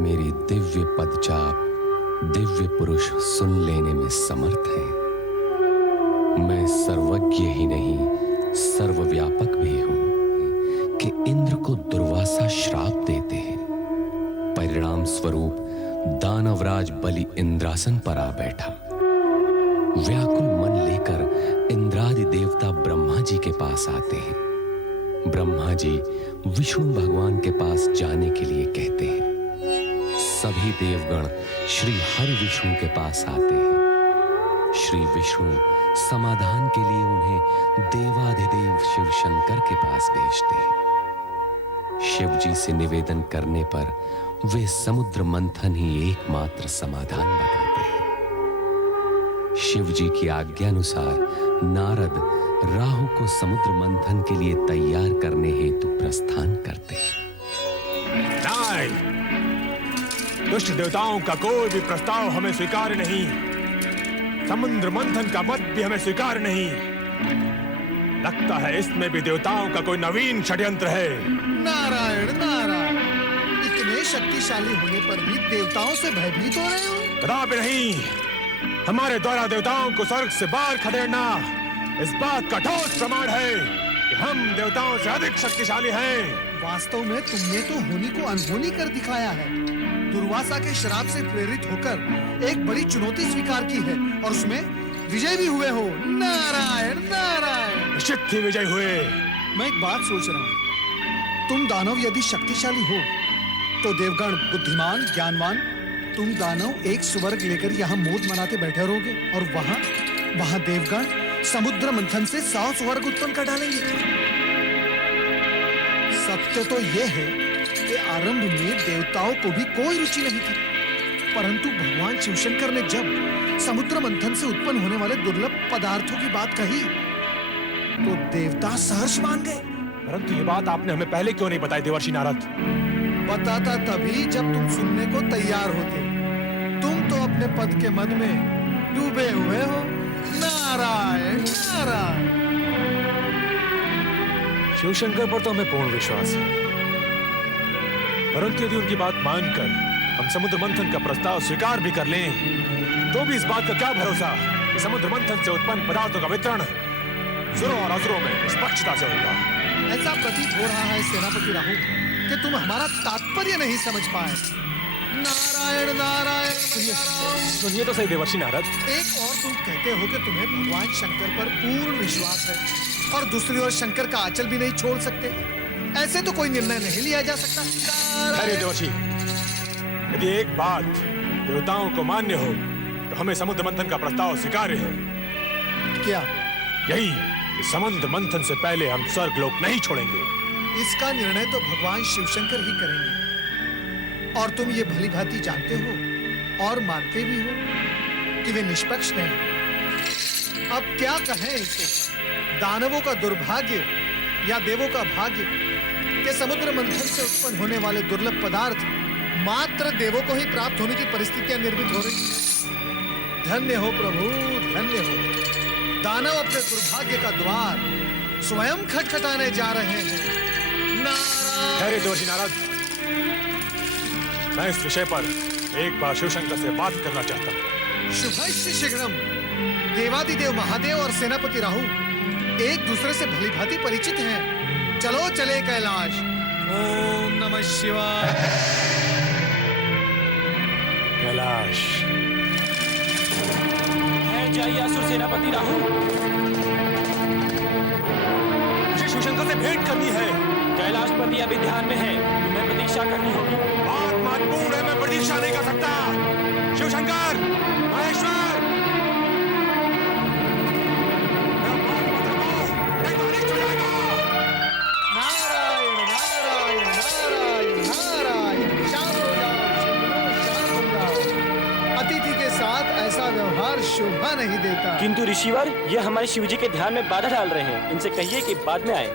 मेरी दिव्य पदचाप दिव्य पुरुष सुन लेने में समर्थ है। मैं सर्वज्ञ ही नहीं सर्वव्यापक भी हूं कि इंद्र को दुर्वासा श्राप देते हैं। परिणाम स्वरूप दानवराज बलि इंद्रासन पर आ बैठा। व्याकुल मन लेकर इंद्रादि देवता ब्रह्मा जी के पास आते हैं। ब्रह्मा जी विष्णु भगवान के पास जाने के लिए कहते हैं। सभी देवगण श्री हरि विष्णु के पास आते हैं। श्री विष्णु समाधान के लिए उन्हें देवाधिदेव शिव शंकर के पास भेजते हैं। शिव जी से निवेदन करने पर वे समुद्र मंथन ही एकमात्र समाधान बताते हैं। शिव जी की आज्ञानुसार नारद राहु को समुद्र मंथन के लिए तैयार करने हेतु प्रस्थान करते हैं। दुष्ट देवताओं का कोई भी प्रस्ताव हमें स्वीकार नहीं। समुद्र मंथन का मत भी हमें स्वीकार नहीं। लगता है इसमें भी देवताओं का कोई नवीन षड्यंत्र है। नारायण नारायण, इतने शक्तिशाली होने पर भी देवताओं से भयभीत हो रहे हो? कदापि नहीं। हमारे द्वारा देवताओं को स्वर्ग से बाहर खदेड़ना इस बात का ठोस प्रमाण है कि हम देवताओं से अधिक शक्तिशाली हैं। वास्तव में तुमने तो होनी को अनहोनी कर दिखाया है। दुर्वासा के श्राप से प्रेरित होकर एक बड़ी चुनौती स्वीकार की है और उसमें विजय भी हुए हो। नारायण नारायण। निश्चित ही विजय हुए। मैं एक बात सोच रहा हूँ, तुम दानव यदि शक्तिशाली हो तो देवगण बुद्धिमान ज्ञानवान, तुम दानव एक स्वर्ग लेकर यहाँ मौज मनाते बैठे रहोगे और वहाँ देवगण समुद्र मंथन से 100 स्वर्ग उत्पन्न कर डालेंगे। सत्य तो यह है कि आरंभ में देवताओं को भी कोई रुचि नहीं थी, परंतु भगवान शिवशंकर ने जब समुद्र मंथन से उत्पन्न होने वाले दुर्लभ पदार्थों की बात कही तो देवता सहर्ष मान गए। परंतु ये बात आपने हमें पहले क्यों नहीं बताई देवर्षि नारद? बताता तभी जब तुम सुनने को तैयार होते। तुम तो अपने पद के मन में डूबे हुए हो। नारायण नारायण। शिवशंकर पर तो हमें पूर्ण विश्वास है, परंतु यदि उनकी बात मानकर हम समुद्र मंथन का प्रस्ताव स्वीकार भी कर लें तो भी इस बात का क्या भरोसा कि समुद्र मंथन से उत्पन्न पदार्थों का वितरण सुरों और असुरों में स्पष्टता से होगा। ऐसा प्रतीत हो रहा है सेनापति राहु कि तुम हमारा तात्पर्य नहीं समझ पाए। नारायण नारायण। सुनिए तो सही देवर्षि नारद। एक और तुम कहते हो कि तुम्हें भगवान शंकर पर पूर्ण विश्वास है और दूसरी ओर शंकर का आंचल भी नहीं छोड़ सकते। ऐसे तो कोई निर्णय नहीं लिया जा सकता। अरे देवर्षि, यदि एक बात देवताओं को मान्य हो तो हमें समुद्र मंथन का प्रस्ताव स्वीकार्य है। क्या? यही कि समुद्र मंथन से पहले हम स्वर्ग लोक नहीं छोड़ेंगे। इसका निर्णय तो भगवान शिवशंकर ही करेंगे और तुम ये भली भांति जानते हो और मानते भी हो कि वे निष्पक्ष नहीं। अब क्या कहें इसे? दानवों का दुर्भाग्य या देवों का भाग्य कि समुद्र मंथन से उत्पन्न होने वाले दुर्लभ पदार्थ मात्र देवों को ही प्राप्त होने की परिस्थितियां निर्मित हो रही हैं। धन्य हो प्रभु, धन्य हो। दानव अपने दुर्भाग्य का द्वार स्वयं खटखटाने जा रहे हैं। अरे देवर्षि नारद, मैं इस विषय पर एक बार शिवशंकर से बात करना चाहता हूँ। शुभस्य शीघ्रम। देवादिदेव महादेव और सेनापति राहु एक दूसरे से भली भांति परिचित हैं। चलो चले कैलाश। ओम नमः शिवाय। कैलाश। जाइए असुर सेनापति राहु। मुझे शिवशंकर से भेंट करनी है। कैलाशपति अभी ध्यान में है, तुम्हें प्रतीक्षा करनी होगी। बात महत्वपूर्ण है, मैं प्रतीक्षा नहीं कर सकता। शिवशंकर, महेश्वर, नारायण नारायण नारायण नारायण। शांत हो जाओ, शांत हो जाओ। अतिथि के साथ ऐसा व्यवहार शोभा नहीं देता। किंतु ऋषिवर, ये हमारे शिवजी के ध्यान में बाधा डाल रहे हैं। इनसे कहिए कि बाद में आए।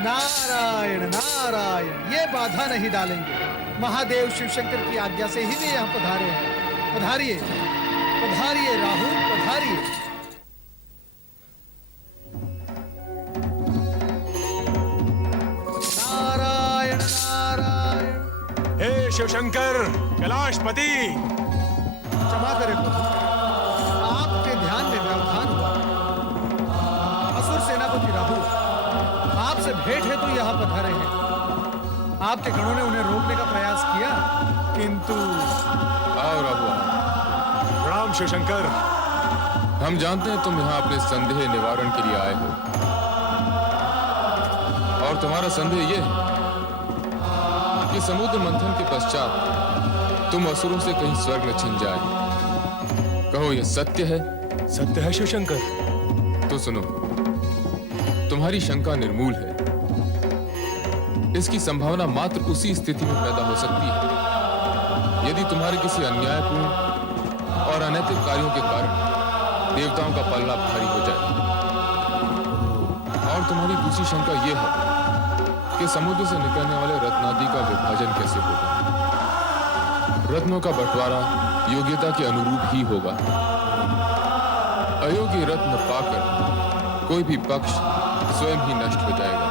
नारायण नारायण, ये बाधा नहीं डालेंगे। महादेव शिवशंकर की आज्ञा से ही वे यहाँ पधारे हैं। पधारिए पधारिए राहु, पधारिए। शिवशंकर, कैलाशपति। क्षमा करें प्रभु, आपके ध्यान में व्यवधान हुआ। असुर सेनापति राहु आपसे भेंट है तो यहाँ पधारे हैं। आपके गणों ने उन्हें रोकने का प्रयास किया, किंतु आओ राघव, प्रणाम शिवशंकर। हम जानते हैं तुम यहाँ अपने संदेह निवारण के लिए आए हो, और तुम्हारा संदेह यह है कि समुद्र मंथन के पश्चात तुम असुरों से कहीं स्वर्ग न छिन जाए। कहो, यह सत्य है? सत्य है शिवशंकर। तो सुनो, तुम्हारी शंका निर्मूल है। इसकी संभावना मात्र उसी स्थिति में पैदा हो सकती है यदि तुम्हारे किसी अन्यायपूर्ण और अनैतिक कार्यों के कारण देवताओं का पल्ला भारी हो जाए। और तुम्हारी दूसरी शंका यह है कि समुद्र से निकलने वाले रत्नादि का विभाजन कैसे होगा। रत्नों का बंटवारा योग्यता के अनुरूप ही होगा। अयोग्य रत्न पाकर कोई भी पक्ष स्वयं ही नष्ट हो जाएगा।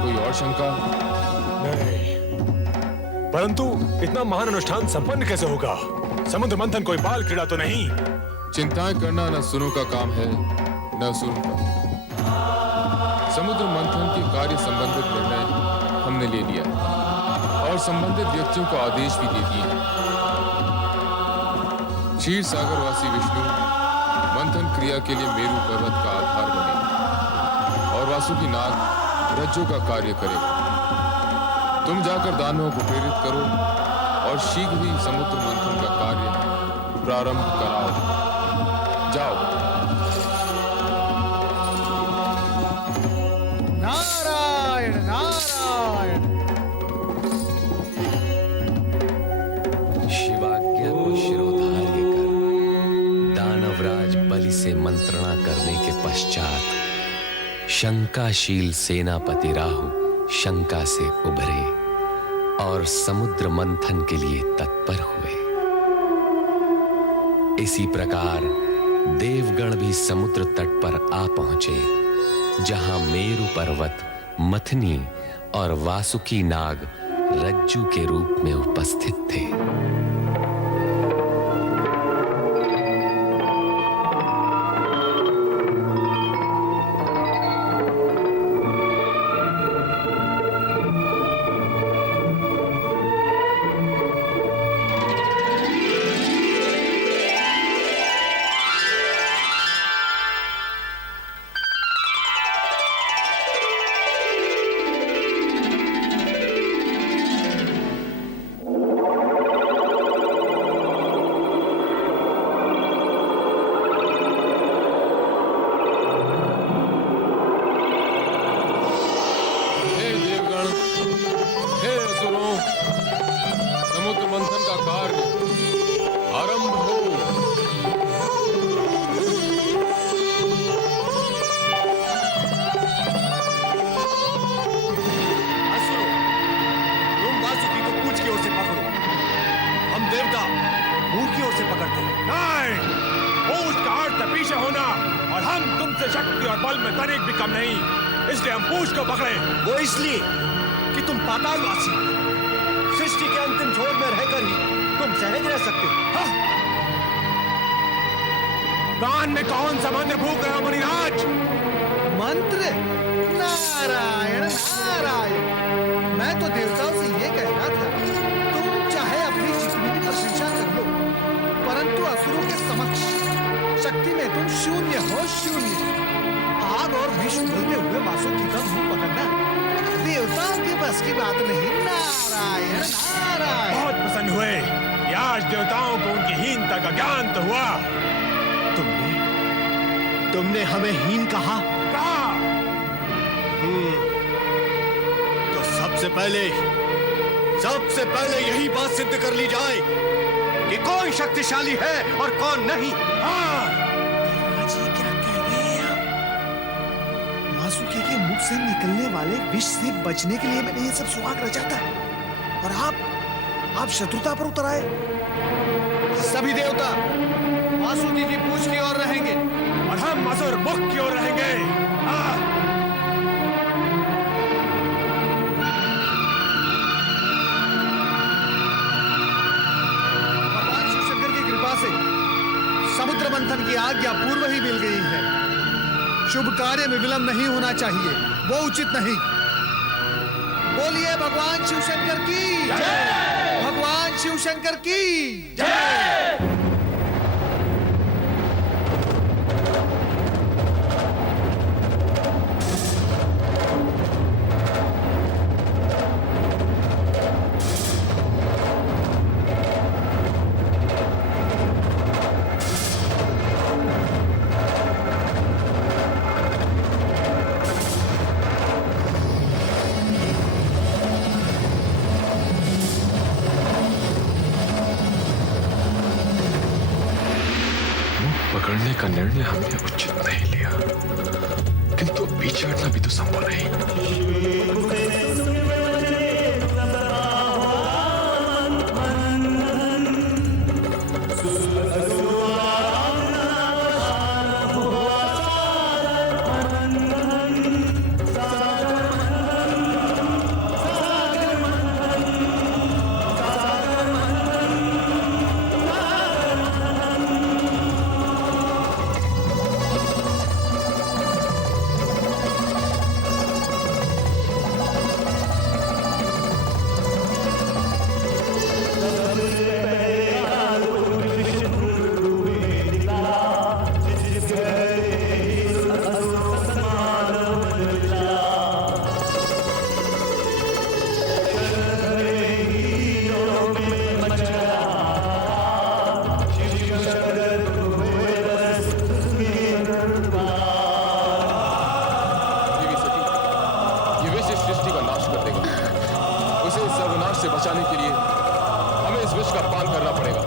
कोई और शंका? नहीं, परंतु इतना महान अनुष्ठान संपन्न कैसे होगा? समुद्र मंथन कोई बाल क्रीड़ा तो नहीं। चिंताएं करना न सुनो का काम है, न सुनो का। समुद्र मंथन के कार्य संबंधित निर्णय हमने ले लिया है और संबंधित व्यक्तियों को आदेश भी दे दिए हैं। क्षीर सागरवासी विष्णु मंथन क्रिया के लिए मेरू पर्वत का आधार बने और वासुकी नाग रज्जु का कार्य करेगा। तुम जाकर दानवों को प्रेरित करो और शीघ्र ही समुद्र मंथन का कार्य प्रारंभ कराओ। जाओ। नारायण नारायण। शिवाज्ञा को शिरोधार्य कर दानवराज बलि से मंत्रणा करने के पश्चात शंकाशील सेनापति राहु शंका से उभरे और समुद्र मंथन के लिए तत्पर हुए। इसी प्रकार देवगण भी समुद्र तट पर आ पहुंचे, जहां मेरु पर्वत मथनी और वासुकी नाग रज्जु के रूप में उपस्थित थे। समुद्र मंथन का कार्य आरंभ हो। असुरों, तुम वासुकी को पूंछ की ओर से पकड़ो। हम देवता मुंह की ओर से पकड़ते हैं। नहीं, पूछ का अर्थ है पीछे होना, और हम तुमसे शक्ति और बल में तनिक भी कम नहीं, इसलिए हम पूछ को पकड़े। वो इसलिए कि तुम पातालवासी, सृष्टि के अंतिम छोर में रहकर ही तुम सहज रह सकते हो। कान में कौन सा मंत्र फूंक रहा मुनिराज? मंत्र? नारायण नारायण। मैं तो देवताओं से ये कह रहा था, तुम चाहे अपनी जितनी भी प्रशंसा कर लो, परंतु असुरों के समक्ष शक्ति में तुम शून्य हो, शून्य। आग और विष उगलते हुए वासुकी का मुंह पकड़ना देवताओं के बस की बात नहीं। नारायण नारायण। बहुत प्रसन्न हुए कि आज देवताओं को उनकी हीनता का ज्ञान तो हुआ। तुमने हमें हीन कहा? तो सबसे पहले यही बात सिद्ध कर ली जाए कि कौन शक्तिशाली है और कौन नहीं। जी क्या कह रहे हैं आप? वासुकी के मुख से निकलने वाले विष से बचने के लिए मैंने ये सब सुहाग रचा था, और आप शत्रुता पर उतर आए। सभी देवता वासुकी की पूंछ की ओर रहेंगे और हम असुर मुख की ओर रहेंगे। से समुद्र मंथन की आज्ञा पूर्व ही मिल गई है। शुभ कार्य में विलंब नहीं होना चाहिए, वो उचित नहीं। बोलिए भगवान शिवशंकर की जय। भगवान शिवशंकर की जय। पकड़ने का निर्णय हमने उचित नहीं लिया, किंतु पीछे हटना भी तो संभव नहीं। से बचाने के लिए हमें इस विष का पान करना पड़ेगा।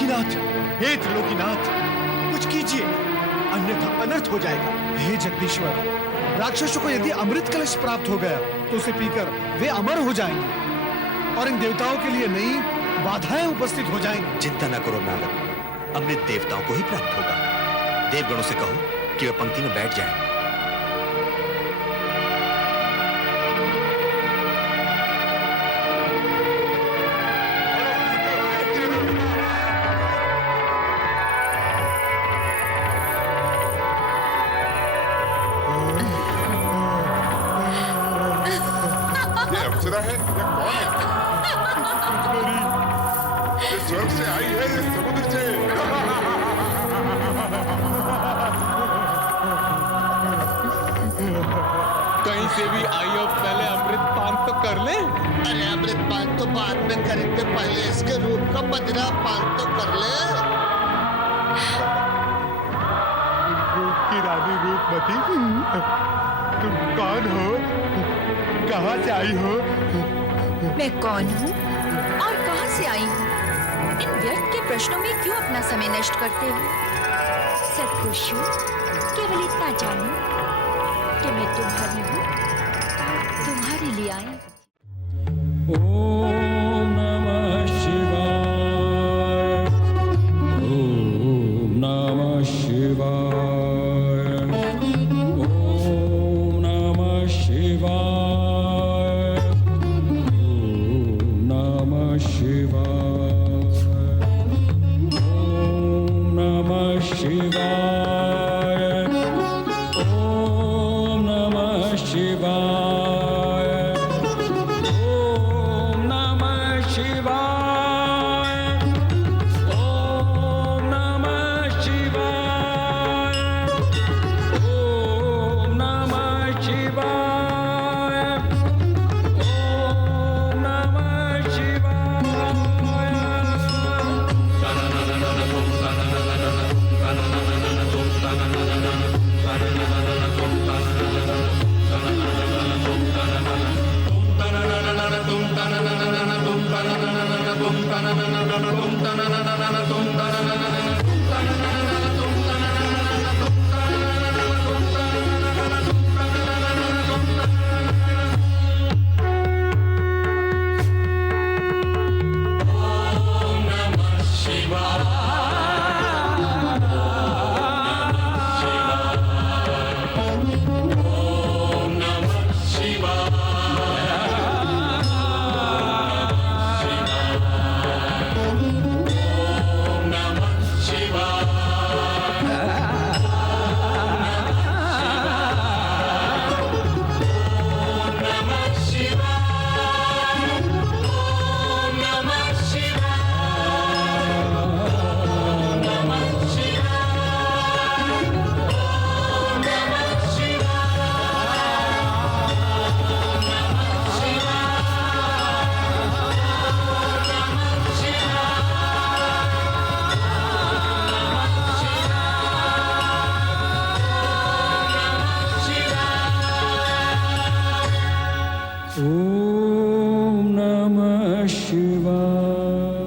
त्रिलोकीनाथ, हे त्रिलोकीनाथ, कुछ कीजिए, अन्यथा अनर्थ हो जाएगा। हे जगदीश्वर, राक्षसों को यदि अमृत कलश प्राप्त हो गया तो उसे पीकर वे अमर हो जाएंगे और इन देवताओं के लिए नई बाधाएं उपस्थित हो जाएंगी। चिंता न करो नारद, अमृत देवताओं को ही प्राप्त होगा। देवगणों से कहो कि वे पंक्ति में बैठ जाएं। ये अप्सरा है या कौन है? ये स्वर्ग से आई है या समुद्र से? कहीं से भी आई हो, पहले अमृत पान तो कर ले। अरे अमृत पान तो बाद में करेंगे, पहले इसके रूप का बदला पान तो कर ले। रूप की रानी रूपमती, तुम कौन हो? कहाँ से आई हो? मैं कौन हूँ और कहाँ से आई हूँ? इन व्यर्थ के प्रश्नों में क्यों अपना समय नष्ट करते हो? सत्पुरुषों, केवल इतना जानो कि मैं तुम्हारी हूँ, तुम्हारे लिए आई। ओम नमः शिवाय, ओम नमः शिवाय, ओम नमः शिवाय, ओम नमः शिवाय, ओम नमः शिवाय, ओम नमः शिवाय, ओम नमः शिवाय, ओम नमः शिवाय, ओम नमः शिवाय, ओम नमः ओम नमः शिवाय।